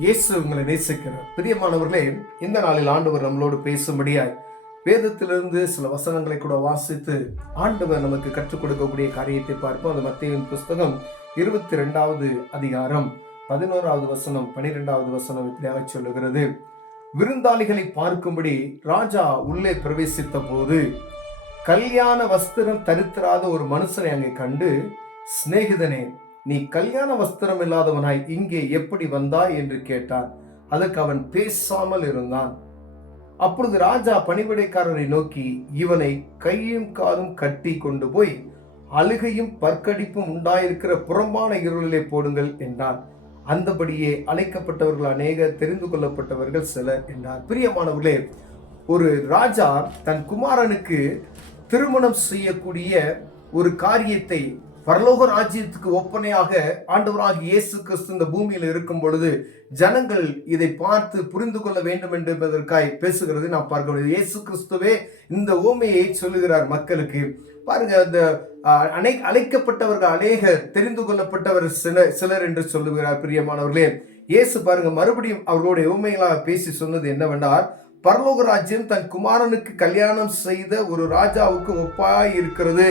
இயேசு உங்களை நேசிக்கிறார். பிரியமானவர்களே, இந்த நாளில் ஆண்டவர் நம்மளோடு பேசும்படியாய் வேதத்திலிருந்து சில வசனங்களை கூட வாசித்து ஆண்டவர் நமக்கு கற்றுக் கொடுக்கக்கூடிய காரியத்தை பார்ப்போம். அது மத்தேயுவின் புஸ்தகம் 22வது அதிகாரம் 11வது வசனம் 12வது வசனம் இப்படியாக சொல்லுகிறது. விருந்தாளிகளை பார்க்கும்படி ராஜா உள்ளே பிரவேசித்த போது கல்யாண வஸ்திரம் தரித்திராத ஒரு மனுஷனை அங்கே கண்டு, சிநேகிதனே, நீ கல்யாண வஸ்திரம் இல்லாதவனாய் இங்கே எப்படி வந்தாய் என்று கேட்டான். அதற்கு அவன் பேசாமல் இருந்தான். அப்பொழுது ராஜா பணிவிடைக்காரரை நோக்கி, இவனை கையும் காலும் கட்டி கொண்டு போய் அழுகையும் பற்கடிப்பும் உண்டாயிருக்கிற புறம்பான இருளிலே போடுங்கள் என்றான். அந்தபடியே அழைக்கப்பட்டவர்கள் அநேகர், தெரிந்து கொள்ளப்பட்டவர்கள் சிலர் என்றார். பிரியமானவர்களே, ஒரு ராஜா தன் குமாரனுக்கு திருமணம் செய்யக்கூடிய ஒரு காரியத்தை பரலோக ராஜ்யத்துக்கு ஒப்பனையாக ஆண்டவராகிய இயேசு கிறிஸ்து இந்த பூமியில் இருக்கும் பொழுது ஜனங்கள் இதை பார்த்து புரிந்து கொள்ள வேண்டும் என்பதற்காய் பேசுகிறது நாம் பார்க்க முடியும். இயேசு கிறிஸ்துவே இந்த ஓமையை சொல்லுகிறார் மக்களுக்கு. பாருங்க, அந்த அழைக்கப்பட்டவர்கள் அநேக, தெரிந்து கொள்ளப்பட்டவர் சிலர் என்று சொல்லுகிறார். பிரியமானவர்களே, இயேசு பாருங்க மறுபடியும் அவர்களுடைய ஓமைகளாக பேசி சொன்னது என்னவென்றால், பரலோக ராஜ்யம் தன் குமாரனுக்கு கல்யாணம் செய்த ஒரு ராஜாவுக்கு ஒப்பாய் இருக்கிறது.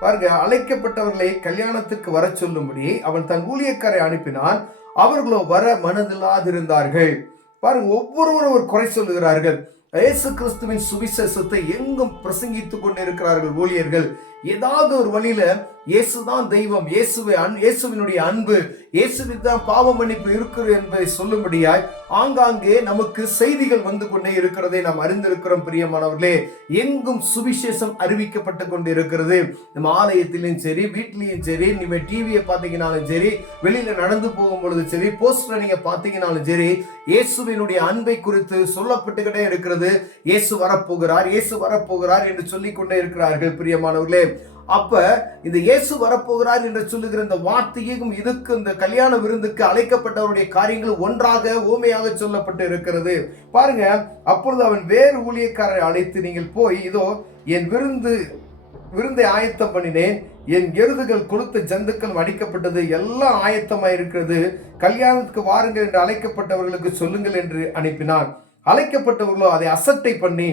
பாருங்க, அழைக்கப்பட்டவர்களை கல்யாணத்துக்கு வர சொல்லும்படி அவன் தன் ஊழியக்காரை அனுப்பினான். அவர்களோ வர மனதில்லாதிருந்தார்கள். பாருங்க, ஒவ்வொருவரும் ஒரு குறை சொல்லுகிறார்கள். இயேசு கிறிஸ்துவின் சுவிசேஷத்தை எங்கும் பிரசங்கித்துக் கொண்டிருக்கிறார்கள் ஊழியர்கள். ஏதாவது ஒரு வழியில இயேசுதான் தெய்வம், இயேசுவினுடைய அன்பு, இயேசுவின் தான் பாவ மன்னிப்பு இருக்கிறது என்பதை சொல்லும்படியாய் ஆங்காங்கே நமக்கு செய்திகள் வந்து கொண்டே இருக்கிறதை நாம் அறிந்திருக்கிறோம். பிரியமானவர்களே, எங்கும் சுவிசேஷம் அறிவிக்கப்பட்டு கொண்டு இருக்கிறது. நம்ம ஆலயத்திலும் சரி, வீட்லயும் சரி, நீங்க டிவியை பார்த்தீங்கன்னாலும் சரி, வெளியில நடந்து போகும் பொழுது சரி, போஸ்டர் நீங்க பார்த்தீங்கன்னாலும் சரி, இயேசுவினுடைய அன்பை குறித்து சொல்லப்பட்டுக்கிட்டே இருக்கிறது. இயேசு வரப்போகிறார், இயேசு வரப்போகிறார் என்று சொல்லிக் கொண்டே இருக்கிறார்கள். பிரியமானவர்களே, அப்ப இந்த இயேசு வரப்போகிறார் என்று சொல்லுகிற இந்த வார்த்தையும் இதுக்கு, இந்த கல்யாண விருந்துக்கு அழைக்கப்பட்டவருடைய காரியங்கள் ஒன்றாக ஓமையாக சொல்லப்பட்டு இருக்கிறது. பாருங்க, அப்பொழுது அவன் வேறு ஊழியக்காரரை அழைத்து, நீங்கள் போய், இதோ என் விருந்தை ஆயத்தம் பண்ணினேன், என் எருதுகள் கொளுத்த ஜந்துக்கள் அடிக்கப்பட்டது, எல்லாம் ஆயத்தமாய் இருக்கிறது, கல்யாணத்துக்கு வாருங்கள் என்று அழைக்கப்பட்டவர்களுக்கு சொல்லுங்கள் என்று அனுப்பினான். அழைக்கப்பட்டவர்களோ அதை அசட்டை பண்ணி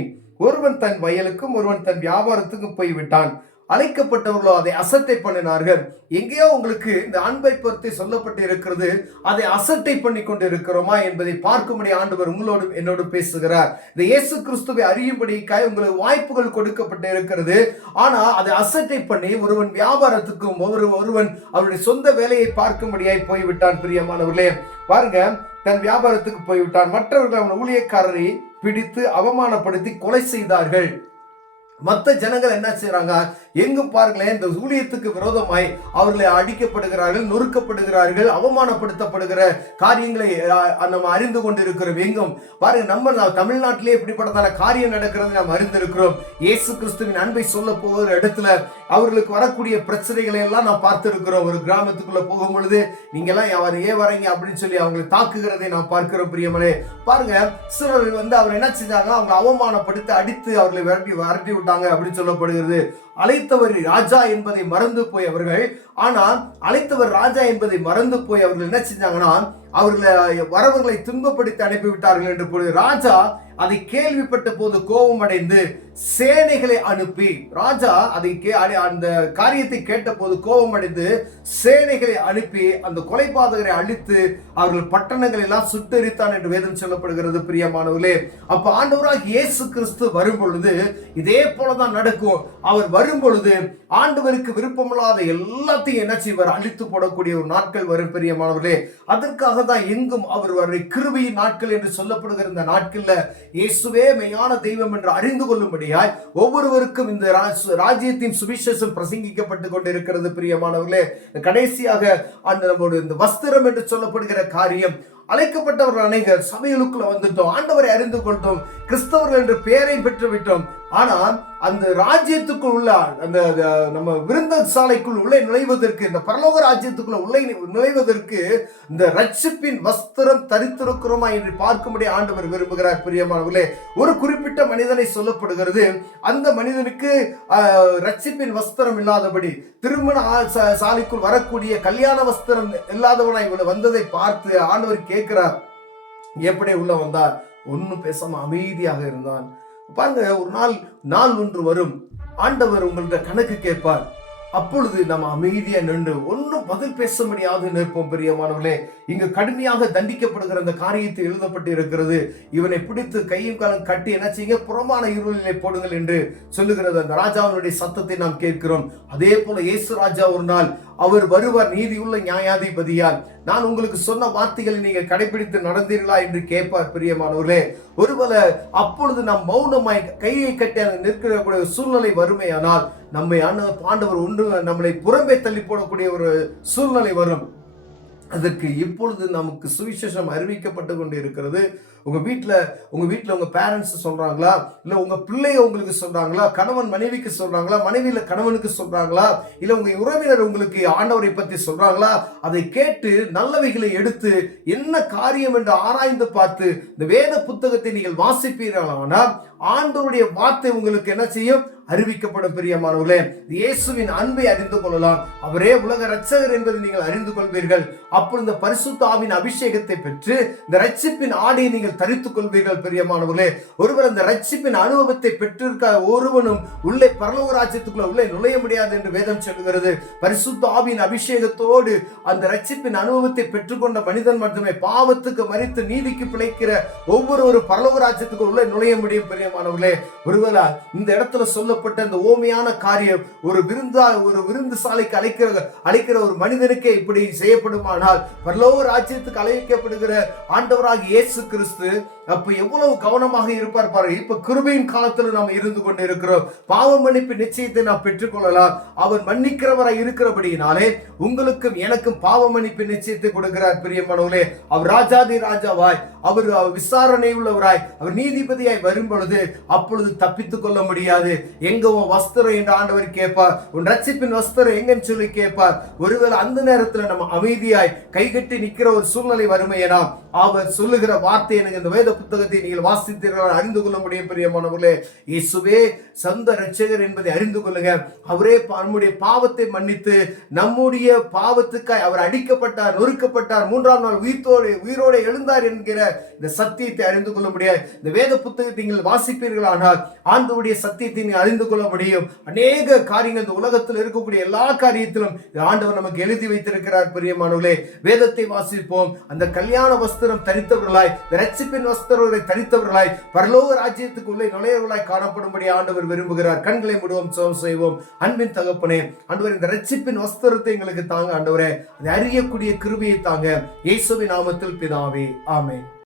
ஒருவன் தன் வயலுக்கும் ஒருவன் தன் வியாபாரத்துக்கும் போய்விட்டான். அழைக்கப்பட்டவர்களோ அதை அசட்டை பண்ணினார்கள். எங்கேயோ உங்களுக்கு இந்த அன்பை பற்றி சொல்லப்பட்டு இருக்கிறது, அதை அசட்டை பண்ணி கொண்டு இருக்கிறோமா என்பதை பார்க்கும்படி ஆண்டவர் உங்களோடு என்னோடு பேசுகிறார். இந்த இயேசு கிறிஸ்துவை அறியும்படிக்காய் உங்களுக்கு வாய்ப்புகள் கொடுக்கப்பட்டு இருக்கிறது. ஆனா அதை அசட்டை பண்ணி ஒருவன் வியாபாரத்துக்கும் ஒருவன் அவருடைய சொந்த வேலையை பார்க்கும்படியாய் போய்விட்டான். பிரியமானவர்களே, பாருங்க, தன் வியாபாரத்துக்கு போய்விட்டான். மற்றவர்கள் அவன் ஊழியக்காரரை பிடித்து அவமானப்படுத்தி கொலை செய்தார்கள். மற்ற ஜனங்கள் என்ன செய்யறாங்க, எங்கு பாருங்களேன், இந்த ஊழியத்துக்கு விரோதமாய் அவர்களை அடிக்கப்படுகிறார்கள், நொறுக்கப்படுகிறார்கள், அவமானப்படுத்தப்படுகிற காரியங்களை நம்ம அறிந்து கொண்டிருக்கிறோம். எங்கும் பாருங்க, நம்ம தமிழ்நாட்டிலே இப்படிப்பட்டதான காரியம் நடக்கிறது நாம் அறிந்திருக்கிறோம். இயேசு கிறிஸ்துவின் அன்பை சொல்ல போகிற இடத்துல அவர்களுக்கு வரக்கூடிய பிரச்சனைகளை எல்லாம் நாம் பார்த்திருக்கிறோம். ஒரு கிராமத்துக்குள்ள போகும் பொழுது நீங்க எல்லாம் அவர் வரீங்க அப்படின்னு சொல்லி அவங்களை தாக்குகிறதை நாம் பார்க்கிறோம். பிரியமனே, பாருங்க, சிலர் அவர் என்ன செஞ்சாங்க, அவங்க அவமானப்படுத்தி அடித்து அவர்களை விரட்டி விட்டாங்க அப்படின்னு சொல்லப்படுகிறது. அழைத்தவர் ராஜா என்பதை மறந்து போய் அவர்கள், ஆனால் அழைத்தவர் ராஜா என்பதை மறந்து போய் அவர்கள் என்ன செஞ்சாங்கன்னா, அவர்களை வரவர்களை துன்பப்படுத்தி அனுப்பிவிட்டார்கள் என்று போது ராஜா அதை கேள்விப்பட்ட போது கோபம் அடைந்து சேனைகளை அனுப்பி, ராஜா அந்த காரியத்தை கேட்ட போது கோபம் அடைந்து சேனைகளை அனுப்பி அந்த கொலைபாதகரை அழித்து அவர்கள் பட்டணங்களை எல்லாம் சுட்டெரித்தான் என்று வேதம் சொல்லப்படுகிறது. பிரியமானவர்களே, அப்ப ஆண்டவராக இயேசு கிறிஸ்து வரும் பொழுது இதே போலதான் நடக்கும். அவர் வரும் பொழுது ஆண்டவருக்கு விருப்பமில்லாத எல்லாத்தையும் என்ன செய்வார், அழித்து போடக்கூடிய ஒரு நாட்கள் வரும். பிரியமானவர்களே, அதற்காக தான் எங்கும் அவர் கிருபையின் நாட்கள் என்று சொல்லப்படுகிற இந்த நாட்கள்ல இயேசுவே மெய்யான தெய்வம் என்று அறிந்து கொள்ளும்படியாய் ஒவ்வொருவருக்கும் இந்த ராஜ்யத்தின் சுவிசேஷம் பிரசங்கிக்கப்பட்டு கொண்டிருக்கிறது. பிரியமானவர்களே, கடைசியாக அந்த நம்முடைய இந்த வஸ்திரம் என்று சொல்லப்படுகிற காரியம், அழைக்கப்பட்டவர்கள் அநேகர் சபைகளுக்குள்ள வந்துட்டோம், ஆண்டவரை அறிந்து கொண்டோம், கிறிஸ்தவர்கள் என்று பெயரை பெற்று விட்டோம். ஆனால் அந்த ராஜ்யத்துக்குள் உள்ள அந்த நம்ம விருந்தசாலைக்குள் உள்ளே நுழைவதற்கு, இந்த பரலோக ராஜ்யத்துக்குள்ள உள்ளே நுழைவதற்கு இந்த ரட்சிப்பின் வஸ்திரம் தரித்திருக்கிறோமா என்று பார்க்கும்படி ஆண்டவர் விரும்புகிறார். பிரியமானவர்களே, ஒரு குறிப்பிட்ட மனிதனை சொல்லப்படுகிறது, அந்த மனிதனுக்கு ரட்சிப்பின் வஸ்திரம் இல்லாதபடி, திருமண சாலைக்குள் வரக்கூடிய கல்யாண வஸ்திரம் இல்லாதவனாய் வந்ததை பார்த்து ஆண்டவர் கேட்கிறார், எப்படி உள்ள வந்தார்? ஒன்னும் பேசாம அமைதியாக இருந்தான். பாருங்க, ஒரு நாள் ஒன்று வரும், ஆண்டவர் உங்கள்ட்ட கணக்கு கேட்பார். அப்பொழுது நம்ம அமைதியா நின்று ஒன்னும் பதில் பேச முடியாது நிற்போம். பிரியமானவர்களே, இங்கு கடுமையாக தண்டிக்கப்படுகிற அந்த காரியத்தை எழுதப்பட்டு இருக்கிறது. இவனை பிடித்து கையும் காலம் கட்டி என்ன செய்யுங்க, புறமான இருளிலே போடுங்கள் என்று சொல்லுகிறது. அந்த ராஜாவினுடைய சத்தத்தை நாம் கேட்கிறோம். அதே போல இயேசு ராஜா ஒரு நாள் அவர் வருவார் நீதியுள்ள நியாயாதிபதியால். நான் உங்களுக்கு சொன்ன வார்த்தைகளை நீங்கள் கடைபிடித்து நடந்தீர்களா என்று கேட்பார். பிரியமானவர்களே, ஒருவேளை அப்பொழுது நாம் மௌனமாய் கையை கட்டி நிற்கக்கூடிய சூழ்நிலை வறுமையானால் நம்மை ஆண்டவர் ஒன்று நம்மளை புறம்பே தள்ளி போடக்கூடிய ஒரு சூழ்நிலை வரும். அதற்கு இப்பொழுது நமக்கு சுவிசேஷம் அறிவிக்கப்பட்டு கொண்டு இருக்கிறது. உங்க வீட்டில் உங்க பேரண்ட்ஸ் சொல்றாங்களா, இல்ல உங்க பிள்ளைய உங்களுக்கு சொல்றாங்களா, கணவன் மனைவிக்கு சொல்றாங்களா, மனைவியில கணவனுக்கு சொல்றாங்களா, இல்ல உங்க உறவினர் உங்களுக்கு ஆண்டவரை பற்றி சொல்றாங்களா, அதை கேட்டு நல்லவைகளை எடுத்து என்ன காரியம் என்று ஆராய்ந்து பார்த்து இந்த வேத புத்தகத்தை நீங்கள் வாசிப்பீர்களானால் ஆண்டவருடைய வார்த்தை உங்களுக்கு என்ன செய்யும், அறிவிக்கப்படும். பிரியமானவர்களே, இயேசுவின் அன்பை அறிந்து கொள்ளலாம். அவரே உலக இரட்சகர் என்பதை நீங்கள் அறிந்து கொள்வீர்கள். அப்பொழுது இந்த பரிசுத்த ஆவியின் அபிஷேகத்தை பெற்று இந்த ரட்சிப்பின் ஆடையை நீங்கள் தரித்துக் கொள்வீர்கள். பிரியமானவர்களே, ஒருவர் அந்த ரட்சிப்பின் அனுபவத்தை பெற்றிருக்க ஒருவனும் உள்ளே பரலோக ராஜ்யத்துக்குள்ள உள்ளே நுழைய முடியாது என்று வேதம் சொல்லுகிறது. பரிசுத்த ஆவியின் அபிஷேகத்தோடு அந்த ரட்சிப்பின் அனுபவத்தை பெற்றுக்கொண்ட மனிதன் மட்டுமே பாவத்துக்கு மரித்து நீதிக்கு பிழைக்கிற ஒவ்வொரு பரலோக ராஜ்யத்துக்கு உள்ளே நுழைய முடியும். பிரியமானவர்களே, ஒருவேளை இந்த இடத்துல சொல்லப்பட்ட இந்த ஓமையான காரியம் ஒரு விருந்து சாலைக்கு அழைக்கிற ஒரு மனிதனுக்கே இப்படி செய்யப்படுமானால் பரலோக ராஜ்யத்துக்கு அழைக்கப்படுகிற ஆண்டவராகிய இயேசு கிறிஸ்து அப்ப எவ்வளவு கவனமாக இருப்பார் பாருங்க. இப்ப கிருபையின் காலத்துல நாம் இருந்து கொண்டு இருக்கிறோம். பாவ மன்னிப்பு நிச்சயத்தை நாம் பெற்றுக்கொள்ளலாம். அவர் மன்னிக்கிறவராய் இருக்கிறபடியினாலே உங்களுக்கும் எனக்கும் பாவ மன்னிப்பு நிச்சயத்தை கொடுக்கிறார். பிரியமானவர்களே, அவர் ராஜாதி ராஜாவாய், அவர் விசாரணை உள்ளவராய், அவர் நீதிபதியாய் வரும் பொழுது அப்பொழுது தப்பித்துக் கொள்ள முடியாது. எங்க உன் வஸ்திரம் என்று ஆண்டவர் கேட்பார். உன் ரட்சிப்பின் வஸ்திரம் எங்கன்னு சொல்லி கேட்பார். ஒருவேளை அந்த நேரத்துல நம்ம அமைதியாய் கைகட்டி நிக்கிற ஒரு சூழ்நிலை வறுமையனா அவர் சொல்லுகிற வார்த்தை எனக்கு இந்த வேத புத்தகத்தை நீங்கள் வாசித்தீர்கள் அறிந்து கொள்ள முடியும். பிரியமானவர்களே, இயேசுவே சொந்த இரட்சகர் என்பதை அறிந்து கொள்ளுங்க. அவரே நம்முடைய பாவத்தை மன்னித்து நம்முடைய பாவத்துக்காய் அவர் அடிக்கப்பட்டார், நொறுக்கப்பட்டார், 3ஆம் நாள் உயிரோடு எழுந்தார் என்கிற இந்த சத்தியத்தை அறிந்து கொள்ள முடியாது. இந்த வேத புத்தகத்தை நீங்கள் வாசிப்பீர்களானால் ஆண்டவருடைய சத்தியத்தை நீங்கள் அறிந்து கொள்ள முடியும். அநேக காரியங்கள் இந்த உலகத்தில் இருக்கக்கூடிய எல்லா காரியத்திலும் ஆண்டவர் நமக்கு எழுதி வைத்திருக்கிறார். பிரியமானவர்களே, வேதத்தை வாசிப்போம். அந்த கல்யாண வஸ்திரம் தரித்தவர்களாய், ரட்சிப்பின் வஸ்திரத்தை தரித்தவர்களாய் பரலோக ராஜ்யத்துக்கு உள்ளே நுழையவர்களாய் காணப்படும்படி ஆண்டவர் விரும்புகிறார். கண்களை மூடுவோம், ஜெபம் செய்வோம். அன்பின் தகப்பனே, ஆண்டவர் இந்த ரட்சிப்பின் வஸ்திரத்தை எங்களுக்கு தாங்க. ஆண்டவரே, அதை அறியக்கூடிய கிருபையை தாங்க. இயேசுவின் நாமத்தில் பிதாவே, ஆமென்.